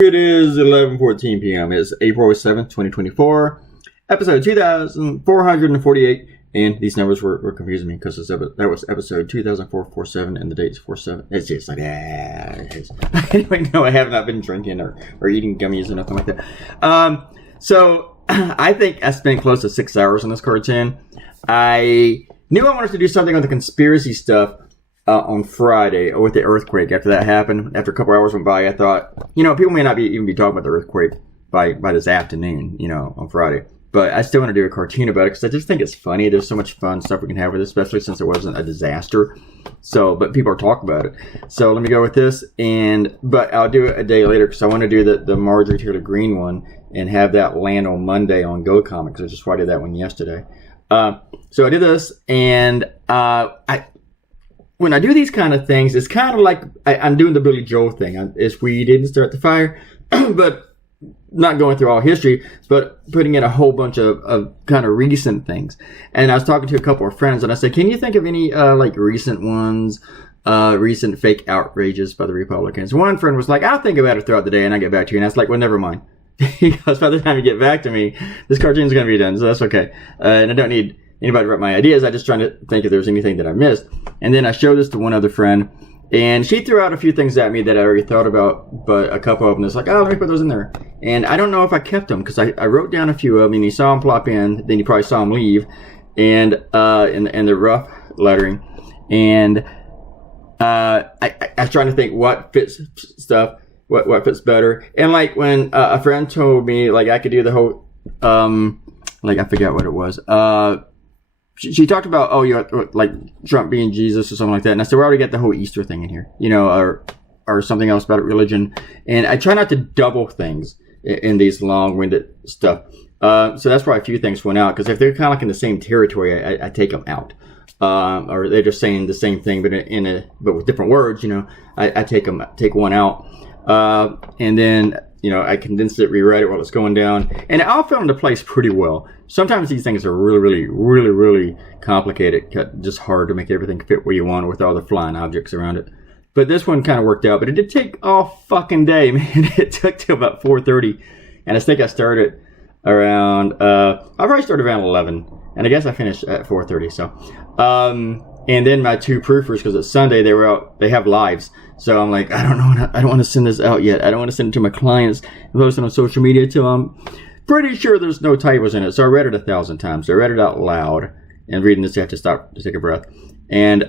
It is 11:14 p.m. It's April 7th, 2024, episode 2448, and these numbers were confusing me because that was episode 2047 and the date's 47. It's just like, anyway, no, I have not been drinking or eating gummies or nothing like that. So I think I spent close to 6 hours on this cartoon. I knew I wanted to do something on the conspiracy stuff on Friday with the earthquake. After that happened, after a couple hours went by, I thought, people may not even be talking about the earthquake by this afternoon, on Friday. But I still want to do a cartoon about it because I just think it's funny. There's so much fun stuff we can have with it, especially since it wasn't a disaster. But people are talking about it. So let me go with this, but I'll do it a day later because I want to do the Marjorie Taylor Greene one and have that land on Monday on Go Comics, which is why I did that one yesterday. So I did this, and when I do these kind of things, it's kind of like I'm doing the Billy Joel thing. It's we didn't start the fire, but not going through all history, but putting in a whole bunch of kind of recent things. And I was talking to a couple of friends, and I said, can you think of any recent ones, recent fake outrages by the Republicans? One friend was like, I'll think about it throughout the day, and I'll get back to you. And I was like, well, never mind. Because by the time you get back to me, this cartoon's going to be done, so that's okay. And I don't need anybody to write my ideas. I'm just trying to think if there's anything that I missed. And then I showed this to one other friend, and she threw out a few things at me that I already thought about, but a couple of them is like, oh, let me put those in there. And I don't know if I kept them, because I wrote down a few of them, and you saw them plop in, then you probably saw them leave, and in the rough lettering. And I was trying to think what fits stuff, what fits better. And like when a friend told me, like I could do the whole, I forget what it was. She talked about, like Trump being Jesus or something like that. And I said, we already got the whole Easter thing in here, or something else about religion. And I try not to double things in these long-winded stuff. So that's why a few things went out, because if they're kind of like in the same territory, I take them out. Or they're just saying the same thing, but with different words, I take one out. And then, I condensed it, rewrite it while it's going down, and it all fell into place pretty well. Sometimes these things are really, really, really, really complicated, just hard to make everything fit where you want with all the flying objects around it. But this one kind of worked out, but it did take all fucking day, man. It took till about 4:30, and I think I started around, I probably started around 11, and I guess I finished at 4:30, so. And then my two proofers, because it's Sunday, they were out, they have lives. So I'm like, I don't want to send this out yet. I don't want to send it to my clients and post it on social media until I'm pretty sure there's no typos in it. So I read it 1,000 times. So I read it out loud, and reading this, you have to stop to take a breath. And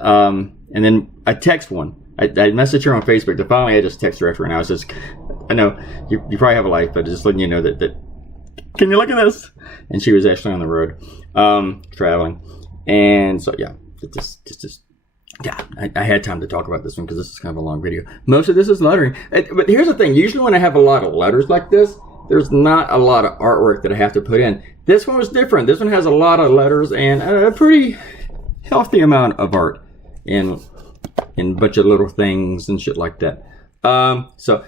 then I text one. I messaged her on Facebook. Finally, I just text her after an hour. I know you probably have a life, but just letting you know that can you look at this? And she was actually on the road, traveling. And so, yeah. I had time to talk about this one because this is kind of a long video. Most of this is lettering. But here's the thing. Usually when I have a lot of letters like this, there's not a lot of artwork that I have to put in. This one was different. This one has a lot of letters and a pretty healthy amount of art and a bunch of little things and shit like that. So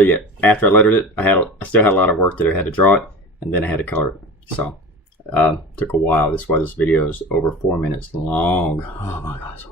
yeah, after I lettered it, I still had a lot of work that I had to draw it, and then I had to color it. So took a while. That's why this video is over 4 minutes long. Oh my gosh.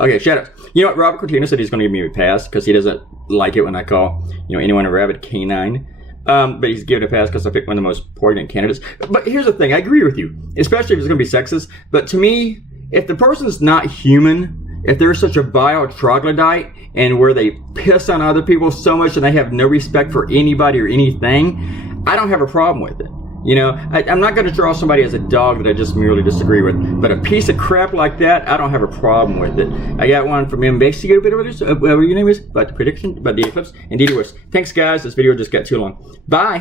Okay, shout out. You know what? Robert Cortina said he's going to give me a pass because he doesn't like it when I call anyone a rabid canine. But he's given a pass because I picked one of the most poignant candidates. But here's the thing. I agree with you, especially if it's going to be sexist. But to me, if the person's not human, if they're such a vile troglodyte and where they piss on other people so much and they have no respect for anybody or anything, I don't have a problem with it. I'm not going to draw somebody as a dog that I just merely disagree with. But a piece of crap like that, I don't have a problem with it. I got one from Investigators, whatever your name is, about the eclipse. Indeed it was. Thanks, guys. This video just got too long. Bye.